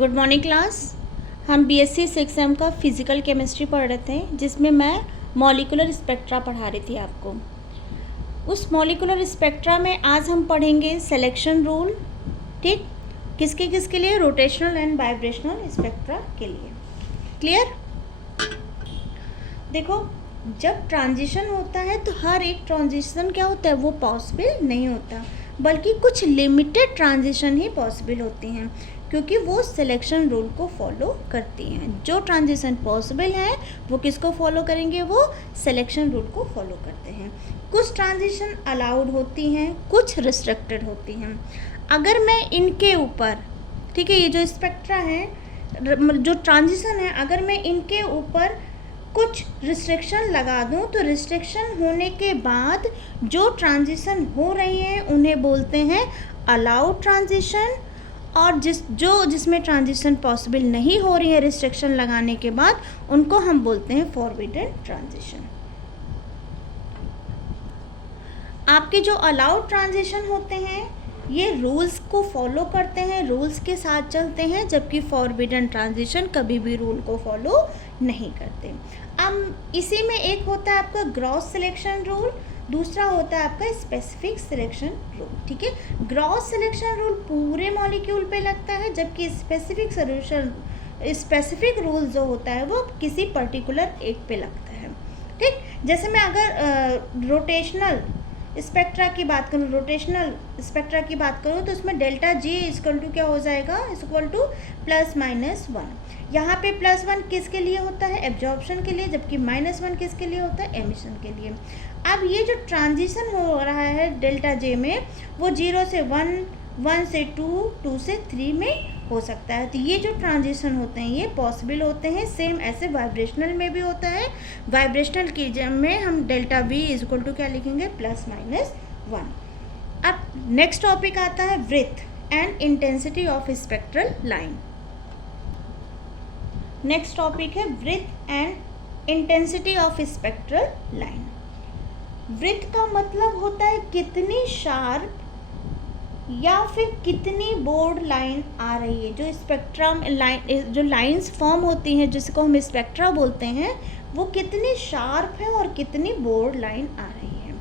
Good morning class. हम BSc 6M का physical chemistry पढ़ रहे थे, जिसमें मैं मॉलिक्यूलर स्पेक्ट्रा पढ़ा रही थी आपको। उस मॉलिक्यूलर स्पेक्ट्रा में आज हम पढ़ेंगे सिलेक्शन रूल। ठीक, किसके लिए? रोटेशनल एंड वाइब्रेशनल स्पेक्ट्रा के लिए। क्लियर? देखो, जब ट्रांजिशन होता है तो हर एक ट्रांजिशन क्या होता है, वो पॉसिबल नहीं होता, बल्कि कुछ लिमिटेड ट्रांजिशन ही पॉसिबल होती हैं, क्योंकि वो सिलेक्शन रूल को फॉलो करती हैं। जो ट्रांजिशन पॉसिबल है वो किसको फॉलो करेंगे? वो सिलेक्शन रूल को फॉलो करते हैं। कुछ ट्रांजिशन अलाउड होती हैं, कुछ रिस्ट्रिक्टेड होती हैं। अगर मैं इनके ऊपर, ठीक है, ये जो स्पेक्ट्रा है, जो ट्रांजिशन है, अगर मैं इनके ऊपर कुछ रिस्ट्रिक्शन लगा दूं तो रिस्ट्रिक्शन होने के बाद जो ट्रांजिशन हो रही हैं उन्हें बोलते हैं अलाउड ट्रांजिशन, और जिसमें ट्रांजिशन पॉसिबल नहीं हो रही है रिस्ट्रिक्शन लगाने के बाद, उनको हम बोलते हैं फॉरबिडन ट्रांजिशन। आपके जो अलाउड ट्रांजिशन होते हैं ये रूल्स को फॉलो करते हैं, रूल्स के साथ चलते हैं, जबकि फॉरबिडन ट्रांजिशन कभी भी रूल को फॉलो नहीं करते। अब इसी में एक होता है आपका ग्रॉस सिलेक्शन रूल, दूसरा होता है आपका स्पेसिफिक सिलेक्शन रूल। ठीक है, ग्रॉस सिलेक्शन रूल पूरे मॉलिक्यूल पे लगता है, जबकि स्पेसिफिक रूल जो होता है वो किसी पर्टिकुलर एक पे लगता है। ठीक, जैसे मैं अगर रोटेशनल स्पेक्ट्रा की बात करूँ तो उसमें डेल्टा जी इक्वल टू क्या हो जाएगा, इक्वल टू +-1। यहाँ पे +1 किसके लिए होता है? एब्जॉर्प्शन के लिए, जबकि -1 किसके लिए होता है? एमिशन के लिए। अब ये जो ट्रांजिशन हो रहा है डेल्टा जे में, वो 0 से 1, 1 से 2, 2 से 3 में हो सकता है। तो ये जो ट्रांजिशन होते हैं ये पॉसिबल होते हैं। सेम ऐसे वाइब्रेशनल में भी होता है। वाइब्रेशनल की में हम डेल्टा वी इक्वल टू क्या लिखेंगे? +-1। अब नेक्स्ट टॉपिक आता है breadth and intensity of spectral line. Next topic है breadth and intensity of spectral line. Breadth का मतलब होता है कितनी शार्प या फिर कितनी बोर्ड लाइन आ रही है। जो स्पेक्ट्रम लाइन, जो लाइंस फॉर्म होती हैं जिसको हम स्पेक्ट्रा बोलते हैं, वो कितनी शार्प है और कितनी बोर्ड लाइन आ रही है।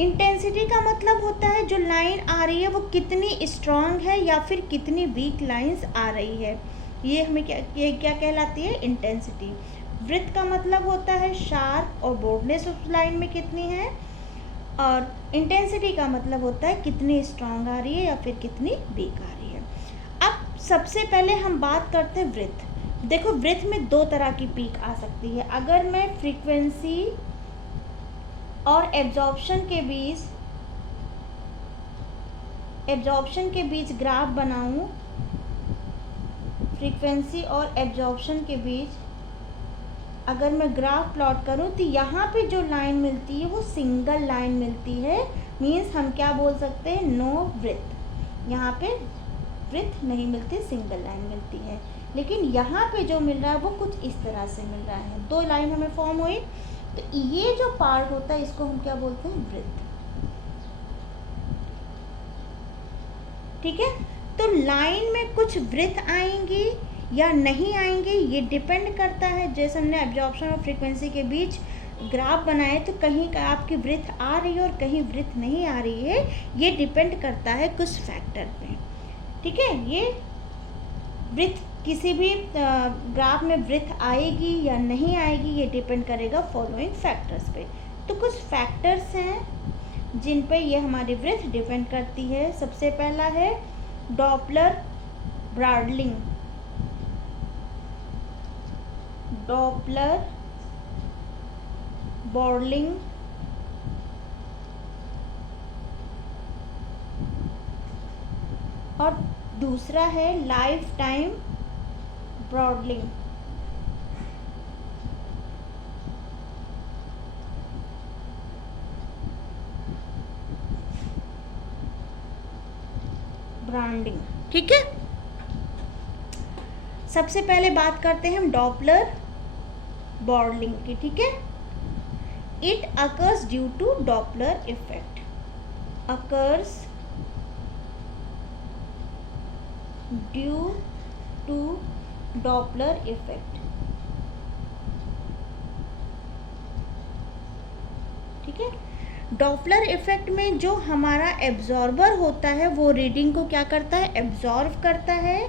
इंटेंसिटी का मतलब होता है जो लाइन आ रही है वो कितनी स्ट्रांग है या फिर कितनी वीक लाइंस आ रही है, ये हमें क्या कहलाती है? इंटेंसिटी। ब्रेथ का मतलब होता है शार्प और बोर्डनेस उस लाइन में कितनी है, और इंटेंसिटी का मतलब होता है कितनी स्ट्रांग आ रही है या फिर कितनी वीक आ रही है। अब सबसे पहले हम बात करते हैं ब्रेथ। देखो, ब्रेथ में दो तरह की पीक आ सकती है। अगर मैं फ्रीक्वेंसी और एब्जॉर्प्शन के बीच ग्राफ बनाऊं, फ्रीक्वेंसी और एब्जॉर्प्शन के बीच अगर मैं ग्राफ प्लॉट करूं तो यहाँ पे जो लाइन मिलती है वो सिंगल लाइन मिलती है। मीन्स हम क्या बोल सकते हैं? No breadth. यहाँ पे ब्रेथ नहीं मिलती, सिंगल लाइन मिलती है। लेकिन यहाँ पे जो मिल रहा है वो कुछ इस तरह से मिल रहा है, दो लाइन हमें फॉर्म हुई, तो ये जो पार्ट होता है इसको हम क्या बोलते हैं? ब्रेथ। ठीक है, तो लाइन में कुछ ब्रेथ आएंगी या नहीं आएंगे ये डिपेंड करता है। जैसे हमने एब्जॉर्प्शन और फ्रीक्वेंसी के बीच ग्राफ बनाए तो कहीं आपकी ब्रेथ आ रही है और कहीं ब्रेथ नहीं आ रही है, ये डिपेंड करता है कुछ फैक्टर पे। ठीक है, ये ब्रेथ किसी भी ग्राफ में ब्रेथ आएगी या नहीं आएगी ये डिपेंड करेगा फॉलोइंग फैक्टर्स पे। तो कुछ फैक्टर्स हैं जिन पे ये हमारी ब्रेथ डिपेंड करती है। सबसे पहला है डॉपलर ब्रॉडलिंग, डॉपलर बॉर्डलिंग, और दूसरा है लाइफ टाइम ब्रॉडलिंग। ब्रांडिंग। ठीक है, सबसे पहले बात करते हैं हम डॉपलर बॉर्डलिंग की। ठीक है, it occurs due to Doppler effect, occurs due to Doppler effect. ठीक है, डॉपलर इफेक्ट में जो हमारा एब्जॉर्बर होता है वो रीडिंग को क्या करता है, एब्जॉर्व करता है।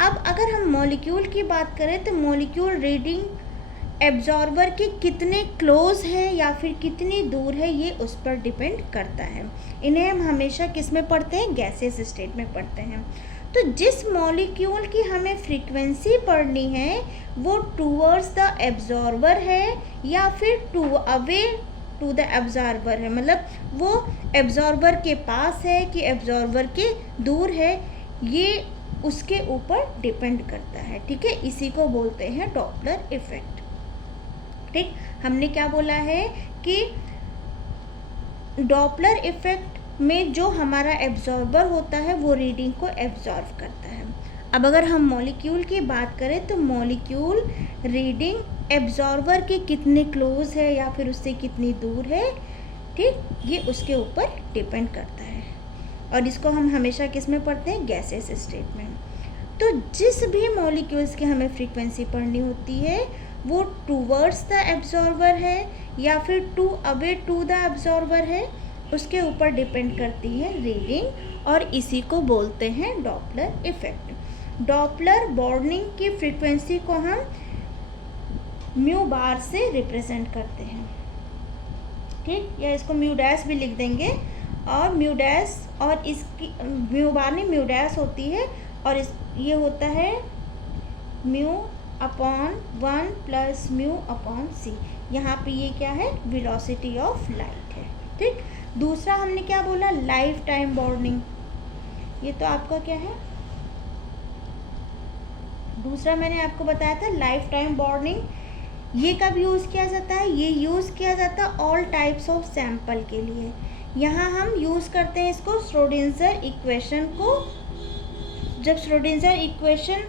अब अगर हम मॉलिक्यूल की बात करें तो मॉलिक्यूल रीडिंग एब्जॉर्बर के कितने क्लोज है या फिर कितनी दूर है, ये उस पर डिपेंड करता है। इन्हें हम हमेशा किस में पढ़ते हैं, गैसियस स्टेट में पढ़ते हैं। तो जिस मॉलिक्यूल की हमें फ्रीक्वेंसी पढ़नी है वो टूवर्ड्स द एब्जॉर्बर है या फिर to away to the absorber है, मतलब वो एब्जॉर्बर के पास है कि एब्जॉर्बर के दूर है, ये उसके ऊपर डिपेंड करता है। ठीक है, इसी को बोलते हैं डॉपलर इफेक्ट। ठीक, हमने क्या बोला है कि डॉपलर इफेक्ट में जो हमारा एब्जॉर्बर होता है वो रीडिंग को एब्जॉर्व करता है। अब अगर हम मॉलिक्यूल की बात करें तो मॉलिक्यूल रीडिंग एब्जॉर्बर के कितने क्लोज है या फिर उससे कितनी दूर है, ठीक, ये उसके ऊपर डिपेंड करता है। और इसको हम हमेशा किस में पढ़ते हैं, गैसेस स्टेट में। तो जिस भी मॉलिक्यूल्स की हमें फ्रीक्वेंसी पढ़नी होती है वो टूवर्ड्स द एब्जॉर्बर है या फिर to away to the absorber है, उसके ऊपर डिपेंड करती है रीडिंग, और इसी को बोलते हैं डॉपलर इफेक्ट। डॉपलर बॉर्निंग की फ्रीक्वेंसी को हम म्यू बार से रिप्रेजेंट करते हैं। ठीक, या इसको म्यू डैश भी लिख देंगे, और म्यू डैश और इसकी म्यू बार नहीं, म्यू डैश होती है, और इस ये होता है mu upon 1 plus mu upon C. यहाँ पे ये क्या है, वेलोसिटी ऑफ लाइट है। ठीक, दूसरा हमने क्या बोला, लाइफ टाइम बॉर्निंग। ये तो आपका क्या है, दूसरा मैंने आपको बताया था लाइफ टाइम बॉर्निंग। ये कब यूज़ किया जाता है, ये यूज़ किया जाता है ऑल टाइप्स ऑफ सैंपल के लिए। यहाँ हम यूज़ करते हैं इसको श्रोडिंगर इक्वेशन को, जब Schrodinger equation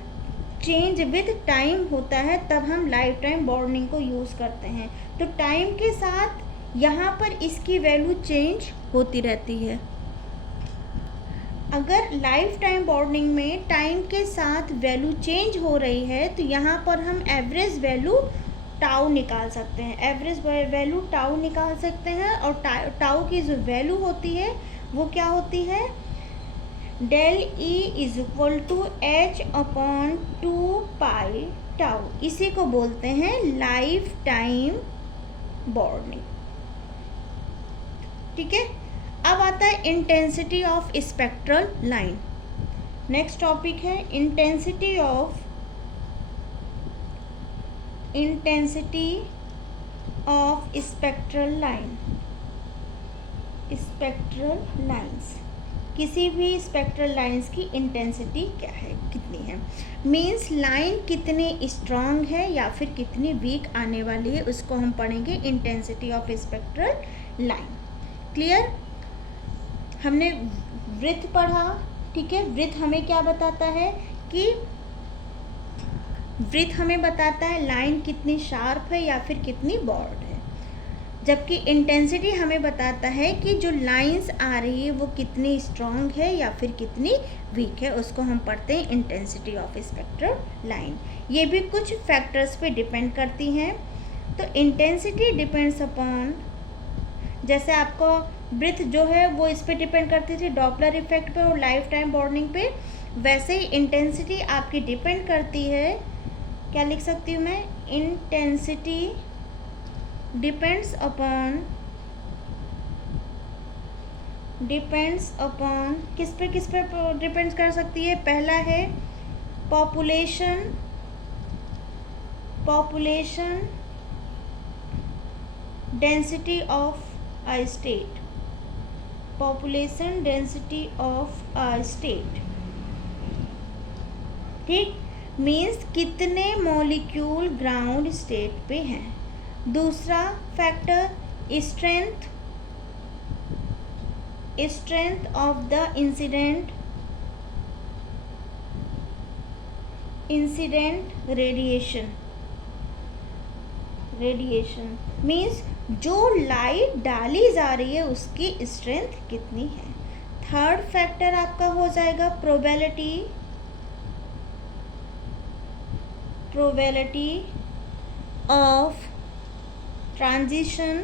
change with time होता है तब हम लाइफ टाइम बॉर्निंग को यूज़ करते हैं। तो टाइम के साथ यहाँ पर इसकी वैल्यू चेंज होती रहती है। अगर लाइफ टाइम बॉर्निंग में टाइम के साथ वैल्यू चेंज हो रही है तो यहाँ पर हम एवरेज वैल्यू टाउ निकाल सकते हैं, एवरेज वैल्यू टाउ निकाल सकते हैं। और टाउ की जो वैल्यू होती है वो क्या होती है, del E is equal to H upon 2 pi tau. इसी को बोलते हैं लाइफ टाइम बॉर्निंग। ठीक है, अब आता है intensity of spectral line. Next topic है intensity of spectral line. Spectral lines, किसी भी स्पेक्ट्रल लाइंस की इंटेंसिटी क्या है, कितनी है, मींस लाइन कितनी स्ट्रांग है या फिर कितनी वीक आने वाली है, उसको हम पढ़ेंगे intensity of spectral line. Clear, हमने वृत्त पढ़ा। ठीक है, वृत्त हमें क्या बताता है कि वृत्त हमें बताता है लाइन कितनी शार्प है या फिर कितनी बॉर्ड है, जबकि इंटेंसिटी हमें बताता है कि जो लाइंस आ रही है वो कितनी स्ट्रांग है या फिर कितनी वीक है, उसको हम पढ़ते हैं इंटेंसिटी ऑफ स्पेक्ट्रल लाइन। ये भी कुछ फैक्टर्स पे डिपेंड करती हैं। तो इंटेंसिटी डिपेंड्स अपॉन, जैसे आपको वृत्त जो है वो इस पे डिपेंड करती थी डॉपलर इफेक्ट पे और लाइफ टाइम बॉर्निंग पे, वैसे ही इंटेंसिटी आपकी डिपेंड करती है, क्या लिख सकती हूँ मैं, इंटेंसिटी डिपेंड्स अपॉन किस पे डिपेंड्स कर सकती है। पहला है population density of a state, population density of a state. ठीक, मीन्स कितने मॉलिक्यूल ग्राउंड स्टेट पे हैं। दूसरा factor strength of the incident radiation means जो लाइट डाली जा रही है उसकी स्ट्रेंथ कितनी है। थर्ड फैक्टर आपका हो जाएगा probability of transition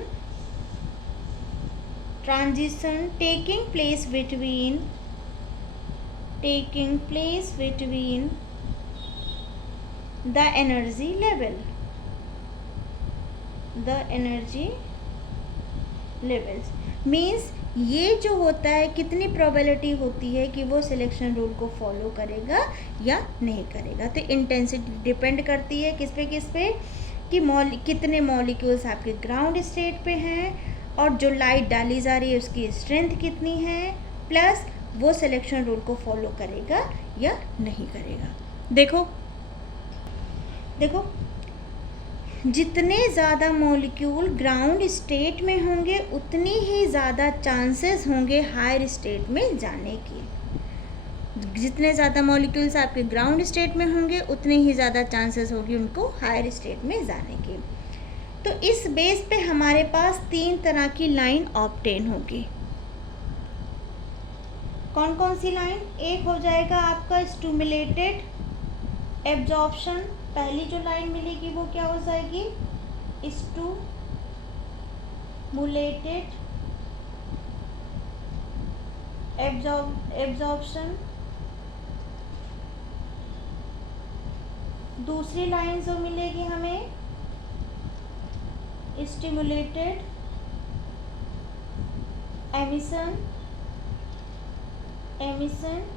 taking place between the energy levels means ये जो होता है कितनी प्रोबेबिलिटी होती है कि वो सिलेक्शन रूल को फॉलो करेगा या नहीं करेगा। तो इंटेंसिटी डिपेंड करती है किस पे कि कितने मॉलिक्यूल्स आपके ग्राउंड स्टेट पे हैं और जो लाइट डाली जा रही है उसकी स्ट्रेंथ कितनी है, प्लस वो सिलेक्शन रूल को फॉलो करेगा या नहीं करेगा। देखो जितने ज़्यादा मॉलिक्यूल ग्राउंड स्टेट में होंगे उतनी ही ज़्यादा चांसेस होंगे हायर स्टेट में जाने के। जितने ज़्यादा मॉलिक्यूल्स आपके ग्राउंड स्टेट में होंगे उतने ही ज़्यादा चांसेस होगी उनको हायर स्टेट में जाने के। तो इस बेस पे हमारे पास 3 तरह की लाइन ऑब्टेन होगी। कौन कौन सी लाइन? एक हो जाएगा आपका स्टिमुलेटेड एब्जॉर्प्शन, पहली जो लाइन मिलेगी वो क्या हो जाएगी? Stimulated absorption. दूसरी लाइन जो मिलेगी हमें स्टिमुलेटेड एमिशन,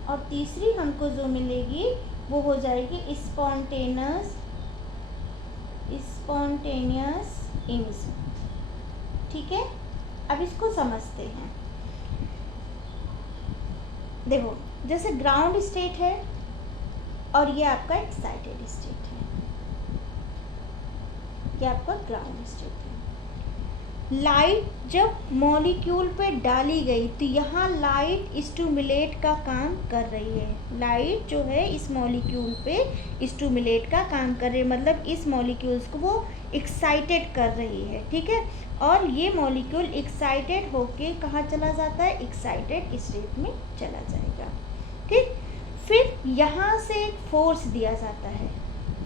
और तीसरी हमको जो मिलेगी वो हो जाएगी स्पॉन्टेनियस एमिशन। ठीक है, अब इसको समझते हैं। देखो जैसे ग्राउंड स्टेट है और ये आपका एक्साइटेड स्टेट है, ये आपका ग्राउंड स्टेट है। लाइट जब मॉलिक्यूल पे डाली गई तो यहाँ लाइट स्टिमुलेट का काम कर रही है। लाइट जो है इस मॉलिक्यूल पे स्टिमुलेट का काम कर रही है, मतलब इस मॉलिक्यूल्स को वो एक्साइटेड कर रही है। ठीक है, और ये मॉलिक्यूल एक्साइटेड होके कहाँ चला जाता है? एक्साइटेड स्टेट में चला जाएगा। ठीक, फिर यहाँ से एक फोर्स दिया जाता है,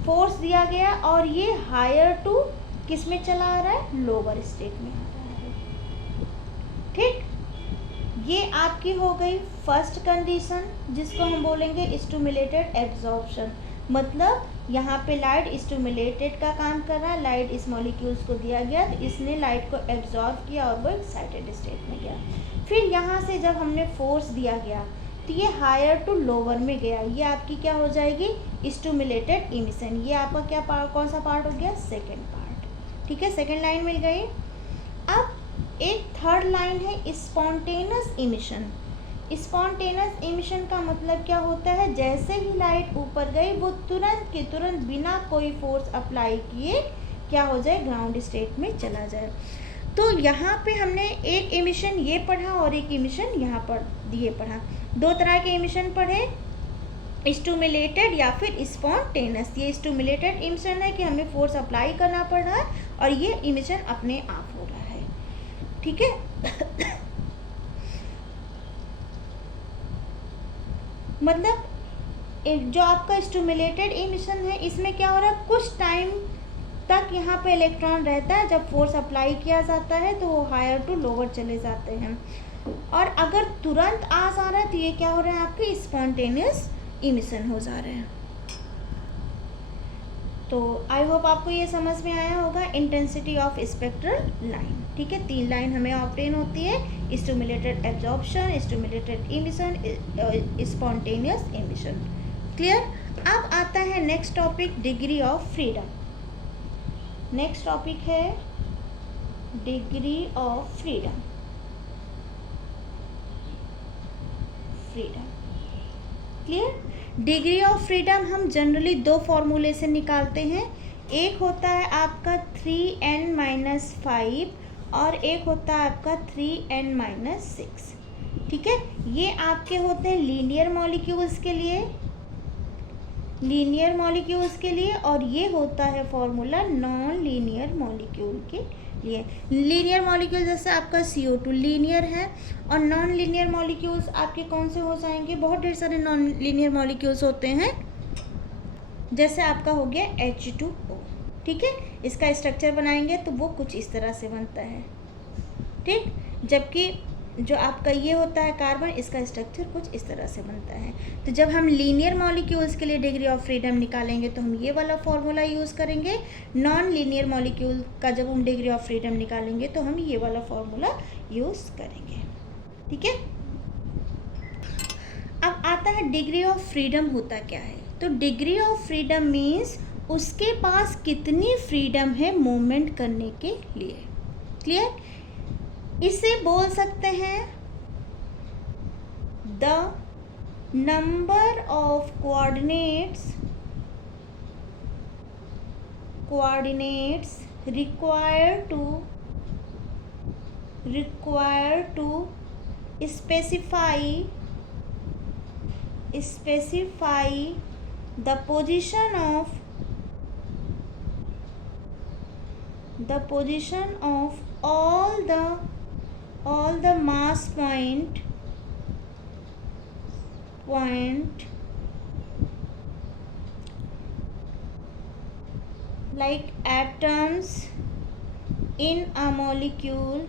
फोर्स दिया गया और ये हायर टू किस में चला आ रहा है? लोअर स्टेट में आ रहा है। ठीक, ये आपकी हो गई फर्स्ट कंडीशन जिसको हम बोलेंगे स्टिमुलेटेड एब्जॉर्प्शन। मतलब यहाँ पे लाइट स्टिमुलेटेड का काम कर रहा है, लाइट इस मॉलिक्यूल्स को दिया गया तो इसने लाइट को एब्जॉर्ब किया और वो एक्साइटेड स्टेट में गया। फिर यहाँ से जब हमने फोर्स दिया गया तो ये हायर टू लोअर में गया, ये आपकी क्या हो जाएगी? Stimulated emission. ये आपका क्या कौन सा पार्ट हो गया? Second part. ठीक है, सेकेंड लाइन मिल गई। अब एक थर्ड लाइन है स्पॉन्टेनियस एमिशन। स्पॉन्टेनियस एमिशन का मतलब क्या होता है? जैसे ही लाइट ऊपर गई वो तुरंत के तुरंत बिना कोई फोर्स अप्लाई किए क्या हो जाए? ग्राउंड स्टेट में चला जाए। तो यहाँ पे हमने एक एमिशन ये पढ़ा और एक एमिशन यहाँ पर ये पढ़ा। 2 तरह के एमिशन पढ़े, स्टिमुलेटेड या फिर स्पॉन्टेनियस। ये स्टिमुलेटेड एमिशन है कि हमें फोर्स अप्लाई करना पड़ रहा है और ये एमिशन अपने आप हो रहा है। ठीक है, मतलब जो आपका स्टिमुलेटेड एमिशन है इसमें क्या हो रहा है? कुछ टाइम तक यहाँ पे इलेक्ट्रॉन रहता है, जब फोर्स अप्लाई किया जाता है तो वो हायर टू लोअर चले जाते हैं, और अगर तुरंत आ जा रहा है तो ये क्या हो रहा है? आपके स्पॉन्टेनियस एमिशन हो जा रहे हैं। तो आई होप आपको ये समझ में आया होगा इंटेंसिटी ऑफ स्पेक्ट्रल लाइन। ठीक है, 3 लाइन हमें ऑब्टेन होती है, stimulated absorption, stimulated emission, spontaneous emission. Clear? अब आता है next topic, degree of freedom. Next topic है degree of freedom. Clear? Degree of freedom हम जनरली 2 फॉर्मूले से निकालते हैं। एक होता है आपका 3n-5 और एक होता है आपका 3n-6। ठीक है, ये आपके होते हैं लीनियर मॉलिक्यूल्स के लिए, और ये होता है फॉर्मूला नॉन लीनियर मॉलिक्यूल के लिए। लीनियर मॉलिक्यूल जैसे आपका CO2 लीनियर है, और नॉन लीनियर मॉलिक्यूल्स आपके कौन से हो जाएंगे? बहुत ढेर सारे नॉन लीनियर मॉलिक्यूल्स होते हैं जैसे आपका हो गया H2O, ठीक है। इसका स्ट्रक्चर बनाएंगे तो वो कुछ इस तरह से बनता है, ठीक। जबकि जो आपका ये होता है कार्बन, इसका स्ट्रक्चर कुछ इस तरह से बनता है। तो जब हम लीनियर मॉलिक्यूल्स के लिए डिग्री ऑफ फ्रीडम निकालेंगे तो हम ये वाला फॉर्मूला यूज़ करेंगे। नॉन लीनियर मॉलिक्यूल का जब हम डिग्री ऑफ फ्रीडम निकालेंगे तो हम ये वाला फॉर्मूला यूज़ करेंगे, ठीक है। अब आता है डिग्री ऑफ फ्रीडम होता क्या है। तो डिग्री ऑफ फ्रीडम मीन्स उसके पास कितनी फ्रीडम है मूवमेंट करने के लिए, क्लियर। इसे बोल सकते हैं the number of coordinates required to specify the position of all the mass point like atoms in a molecule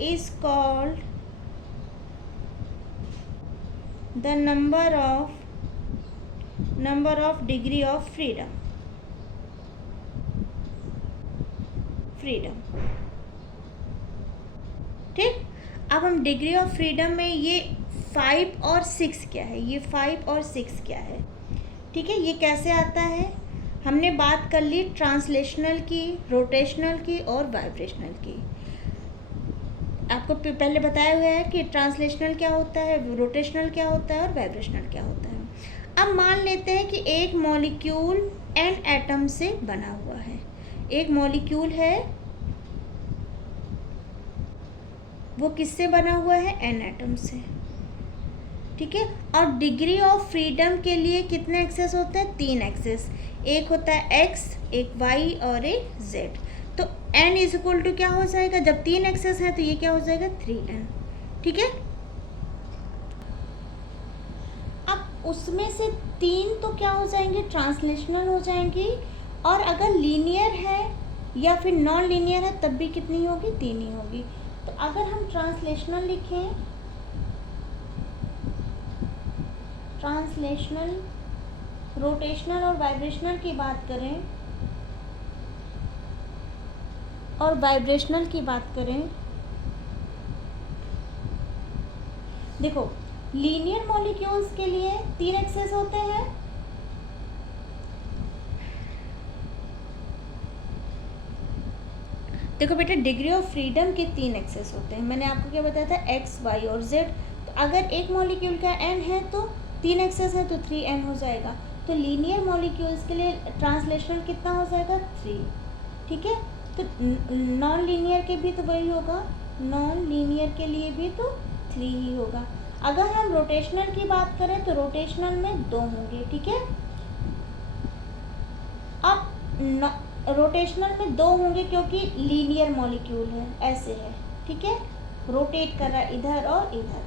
is called the number of degree of freedom, ठीक। अब हम डिग्री ऑफ फ्रीडम में ये 5 और 6 क्या है, ये 5 और 6 क्या है, ठीक है। ये कैसे आता है, हमने बात कर ली ट्रांसलेशनल की, रोटेशनल की और वाइब्रेशनल की। आपको पहले बताया हुआ है कि ट्रांसलेशनल क्या होता है, रोटेशनल क्या होता है और वाइब्रेशनल क्या होता है। अब मान लेते हैं कि एक मॉलिक्यूल n एटम से बना हुआ है, एक मॉलिक्यूल है वो किससे बना हुआ है, n एटम से, ठीक है। और डिग्री ऑफ फ्रीडम के लिए कितने एक्सेस होते हैं, 3 एक्सेस, एक होता है x, एक y और एक z। तो n इज इक्वल टू क्या हो जाएगा, जब 3 एक्सेस है तो ये क्या हो जाएगा 3n, ठीक है। अब उसमें से 3 तो क्या हो जाएंगे, ट्रांसलेशनल हो जाएंगी, और अगर लीनियर है या फिर नॉन लीनियर है तब भी कितनी होगी, 3 ही होगी। तो अगर हम ट्रांसलेशनल लिखें, ट्रांसलेशनल, रोटेशनल और वाइब्रेशनल की बात करें और वाइब्रेशनल की बात करें, देखो लीनियर मॉलिक्यूल्स के लिए 3 एक्सेस होते हैं, देखो बेटा डिग्री ऑफ फ्रीडम के 3 एक्सेस होते हैं। मैंने आपको क्या बताया था, x, y और z। तो अगर एक मॉलिक्यूल का n है तो 3 एक्सेस है तो 3n हो जाएगा। तो लीनियर मॉलिक्यूल्स के लिए ट्रांसलेशनल कितना हो जाएगा, 3, ठीक है। तो नॉन लीनियर के भी तो वही होगा, नॉन लीनियर के लिए भी तो 3 ही होगा। अगर हम रोटेशनल की बात करें तो रोटेशनल में 2 होंगे, ठीक है। अब रोटेशनल में 2 होंगे क्योंकि लीनियर मॉलिक्यूल है, ऐसे है, ठीक है, रोटेट कर रहा है इधर और इधर।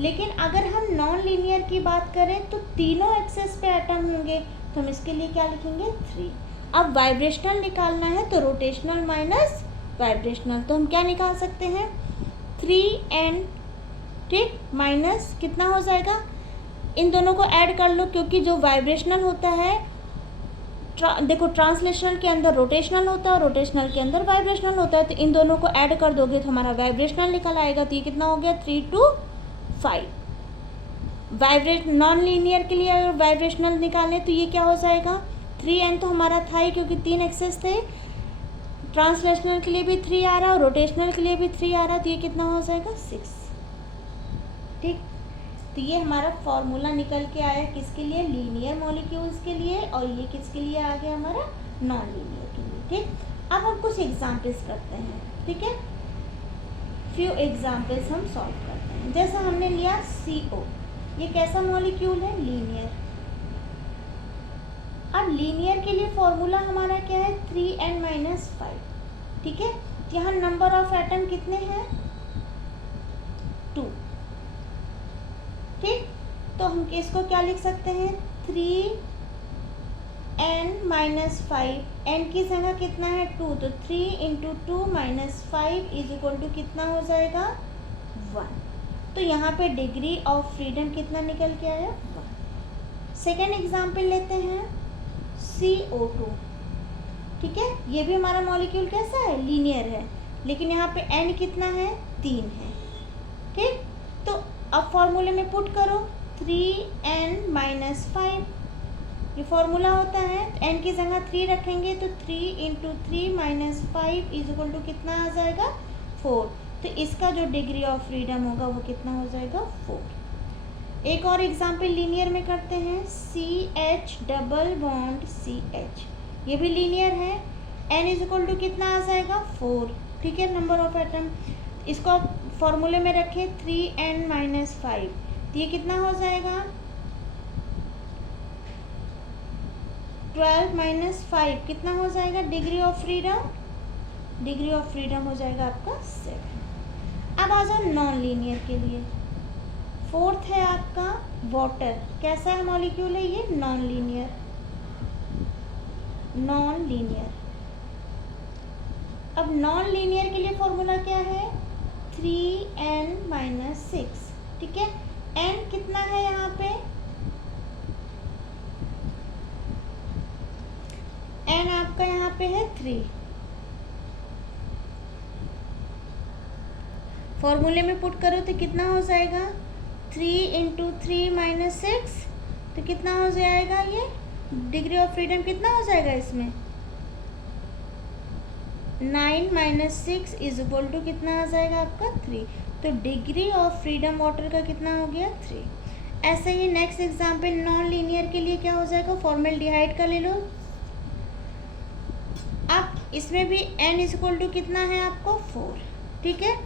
लेकिन अगर हम नॉन लीनियर की बात करें तो तीनों एक्सेस पे एटम होंगे, तो हम इसके लिए क्या लिखेंगे, 3। अब वाइब्रेशनल निकालना है तो रोटेशनल माइनस वाइब्रेशनल, तो हम क्या निकाल सकते हैं, 3n, ठीक, माइनस कितना हो जाएगा, इन दोनों को ऐड कर लो, क्योंकि जो वाइब्रेशनल होता है, देखो ट्रांसलेशनल के अंदर रोटेशनल होता है और रोटेशनल के अंदर वाइब्रेशनल होता है। तो इन दोनों को ऐड कर दोगे तो हमारा वाइब्रेशनल निकल आएगा। तो ये कितना हो गया, 3 to 5। नॉन लीनियर के लिए अगर वाइब्रेशनल निकालें तो ये क्या हो जाएगा, 3n तो हमारा था ही क्योंकि 3 एक्सेस थे। ट्रांसलेशनल के लिए भी 3 आ रहा है और रोटेशनल के लिए भी 3 आ रहा है, तो ये कितना हो जाएगा, 6, ठीक। तो ये हमारा फॉर्मूला निकल के आया किसके लिए, लीनियर मॉलिक्यूल्स के लिए, और ये किसके लिए आ गया, हमारा नॉन लीनियर के लिए, ठीक। अब हम कुछ एग्जाम्पल्स करते हैं, ठीक है, फ्यू एग्जाम्पल्स हम सॉल्व करते हैं। जैसा हमने लिया CO, ये कैसा मॉलिक्यूल है, लीनियर। अब लीनियर के लिए फॉर्मूला हमारा क्या है, 3n-5, ठीक है। यहाँ नंबर ऑफ एटम कितने हैं, 2, ठीक। तो हम इसको क्या लिख सकते हैं, 3n माइनस 5, n की जगह कितना है 2, तो 3 into 2 minus 5 is equal to कितना हो जाएगा 1। तो यहाँ पे डिग्री ऑफ फ्रीडम कितना निकल के आया 1। सेकेंड एग्जाम्पल लेते हैं CO2, ठीक है। ये भी हमारा मॉलिक्यूल कैसा है, लीनियर है, लेकिन यहाँ पे n कितना है 3 है, ठीक। तो अब फॉर्मूले में पुट करो 3n माइनस 5, ये फॉर्मूला होता है। तो n की जगह 3 रखेंगे तो 3 into 3 minus 5 is equal to कितना आ जाएगा 4। तो इसका जो डिग्री ऑफ फ्रीडम होगा वो कितना हो जाएगा 4। एक और एग्जाम्पल लीनियर में करते हैं, CH डबल बॉन्ड CH, ये भी लीनियर है। n इज इक्वल टू कितना आ जाएगा 4, ठीक है, नंबर ऑफ एटम। इसको आप फॉर्मूले में रखें 3n माइनस 5, तो ये कितना हो जाएगा 12 माइनस 5 कितना हो जाएगा degree of freedom, degree of freedom हो जाएगा आपका 7। अब आ जाओ नॉन लीनियर के लिए। फोर्थ है आपका वाटर, कैसा है मॉलिक्यूल है ये, नॉन लीनियर, नॉन लीनियर। अब नॉन लीनियर के लिए फॉर्मूला क्या है 3n माइनस 6, ठीक है। n कितना है यहाँ पे, n आपका यहाँ पे है 3, फॉर्मूले में पुट करो तो कितना हो जाएगा 3 इंटू 3 माइनस 6, तो कितना हो जाएगा ये डिग्री ऑफ फ्रीडम कितना हो जाएगा इसमें 9 माइनस 6 इज इक्वल टू कितना आ जाएगा आपका 3। तो डिग्री ऑफ फ्रीडम वाटर का कितना हो गया 3। ऐसे ही नेक्स्ट एग्जाम्पल नॉन लीनियर के लिए क्या हो जाएगा, फॉर्मल्डिहाइड का ले लो। अब इसमें भी n इज इक्वल टू कितना है आपको 4, ठीक है।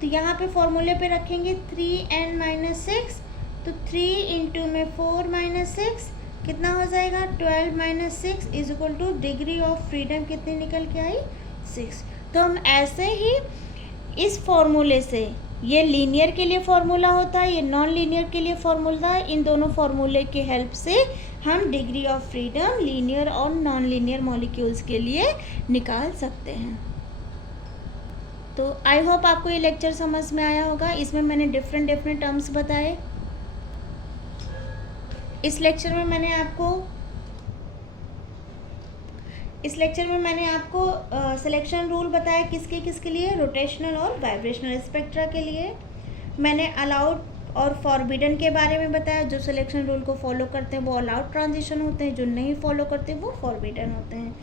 तो यहाँ पे फॉर्मूले पे रखेंगे 3n माइनस 6, तो 3 इंटू में 4 माइनस 6 कितना हो जाएगा 12 minus 6 is equal two degree of freedom कितनी निकल के आई 6। तो हम ऐसे ही इस फॉर्मूले से, ये लीनियर के लिए फॉर्मूला होता है, ये नॉन लीनियर के लिए फॉर्मूला है, इन दोनों फॉर्मूले के हेल्प से हम डिग्री ऑफ फ्रीडम लीनियर और नॉन लीनियर मॉलिक्यूल्स के लिए निकाल सकते हैं। तो आई होप आपको ये लेक्चर समझ में आया होगा। इसमें मैंने डिफरेंट टर्म्स बताए। इस लेक्चर में मैंने आपको सिलेक्शन रूल बताया किसके लिए, रोटेशनल और वाइब्रेशनल स्पेक्ट्रा के लिए। मैंने अलाउड और फॉरबिडन के बारे में बताया, जो सिलेक्शन रूल को फॉलो करते हैं वो अलाउड ट्रांजिशन होते हैं, जो नहीं फॉलो करते वो फॉरबिडन होते हैं।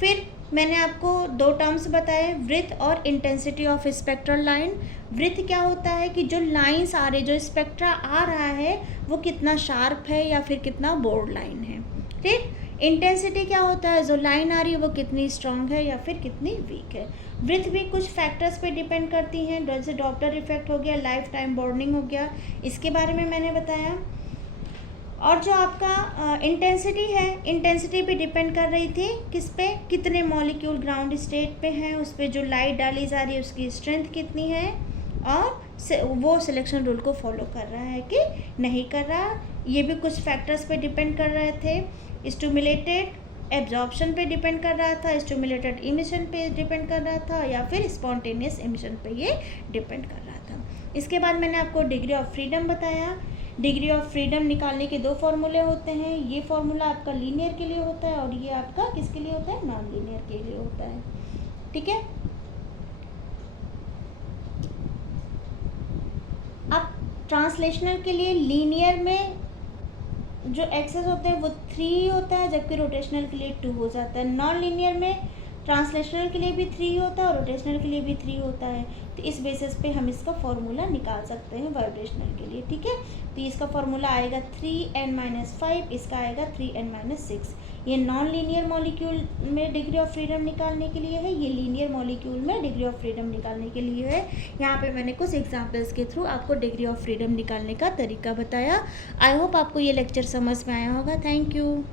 फिर मैंने आपको 2 टर्म्स बताए, ब्रीथ और intensity of spectral line. Breadth क्या होता है कि जो लाइंस आ रही, जो स्पेक्ट्रा आ रहा है वो कितना शार्प है या फिर कितना बोर्ड लाइन है, ठीक। इंटेंसिटी क्या होता है, जो लाइन आ रही है वो कितनी स्ट्रांग है या फिर कितनी वीक है। ब्रीथ भी कुछ फैक्टर्स पे डिपेंड करती हैं, जैसे डॉपलर इफेक्ट हो गया, लाइफ टाइम बॉर्डनिंग हो गया, इसके बारे में मैंने बताया। और जो आपका इंटेंसिटी है, इंटेंसिटी भी डिपेंड कर रही थी किस पे, कितने मॉलिक्यूल ग्राउंड स्टेट पे हैं, उस पर जो लाइट डाली जा रही है उसकी स्ट्रेंथ कितनी है, और वो सिलेक्शन रूल को फॉलो कर रहा है कि नहीं कर रहा। ये भी कुछ फैक्टर्स पे डिपेंड कर रहे थे। स्टिमुलेटेड एब्जॉर्प्शन पे डिपेंड कर रहा था, स्टिमुलेटेड इमिशन पे डिपेंड कर रहा था, या फिर स्पॉन्टेनियस इमिशन पे ये डिपेंड कर रहा था। इसके बाद मैंने आपको डिग्री ऑफ फ्रीडम बताया। डिग्री ऑफ फ्रीडम निकालने के 2 फॉर्मूले होते हैं। ये फॉर्मूला आपका लीनियर के लिए होता है और ये आपका किसके लिए होता है, नॉन लीनियर के लिए होता है, ठीक है। अब ट्रांसलेशनल के लिए लीनियर में जो एक्सेस होते हैं वो 3 होता है, जबकि रोटेशनल के लिए 2 हो जाता है। नॉन लीनियर में ट्रांसलेशनल के लिए भी 3 होता है और रोटेशनल के लिए भी 3 होता है। तो इस बेसिस पे हम इसका फॉर्मूला निकाल सकते हैं वाइब्रेशनल के लिए, ठीक है। तो इसका फॉर्मूला आएगा 3n माइनस 5, इसका आएगा 3n माइनस 6। ये नॉन लीनियर मॉलिक्यूल में डिग्री ऑफ फ्रीडम निकालने के लिए है, ये लीनियर मॉलिक्यूल में डिग्री ऑफ फ्रीडम निकालने के लिए है। यहाँ पे मैंने कुछ एग्जांपल्स के थ्रू आपको डिग्री ऑफ फ्रीडम निकालने का तरीका बताया। आई होप आपको ये लेक्चर समझ में आया होगा। Thank you.